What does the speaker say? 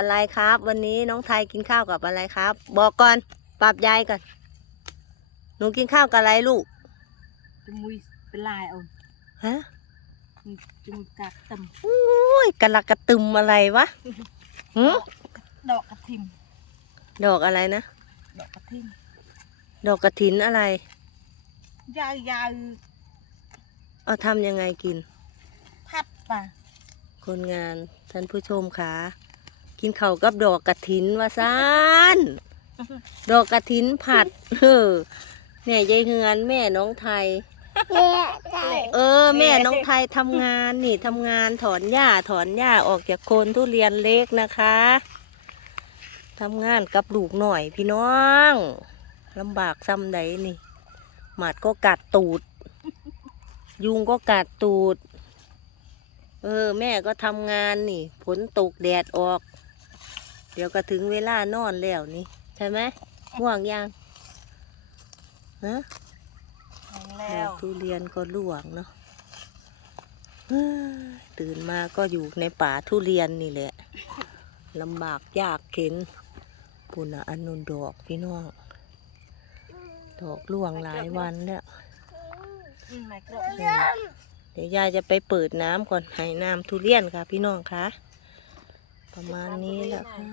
อะไรครับ วันนี้น้องไทยกินข้าวกับอะไรครับ บอกก่อนปรับยายก่อนหนูกินข้าวกับอะไรลูกจมุยเป็นลายเอาฮะจมุยกากต่โอ้ยกะลักกระตึมอะไรวะหืมำดอกกระทิมดอกอะไรนะดอกกระทิมดอกกระถินอะไรยาวยาวเอาทำยังไงกิน พัดป่ะคนงานท่านผู้ชมขา กินข้าวกับดอกกระถินว่าซานดอกกระถินผัดเออเนี่ยยายเฮือนแม่น้องไทย เออ แม่น้องไทยทำงานนี่ทำงานถอนหญ้าถอนหญ้าออกจากโคนทุเรียนเล็กนะคะทำงานกับลูกหน่อยพี่น้องลำบากซ้ำใดนี่ หมัดก็กัดตูด ยุงก็กัดตูด เออ แม่ก็ทำงานนี่ฝนตกแดดออก เดี๋ยวก็ถึงเวลานอนแล้วนี่ ใช่ไหมห่วงยังฮะแล้ดอวกทุเรียนก็ร่วงเนาะเฮ้ยตื่นมาก็อยู่ในป่าทุเรียนนี่แหละลำบากยากเข็นปุณะอนุนดอกพี่น้องดอกร่วงหลายวันแล้วอืมไม่กรเออเดี๋ยวยายจะไปเปิดน้ำก่อนให้น้ำทุเรียนค่ะพี่น้องคะ ประมาณนี้แหละค่ะ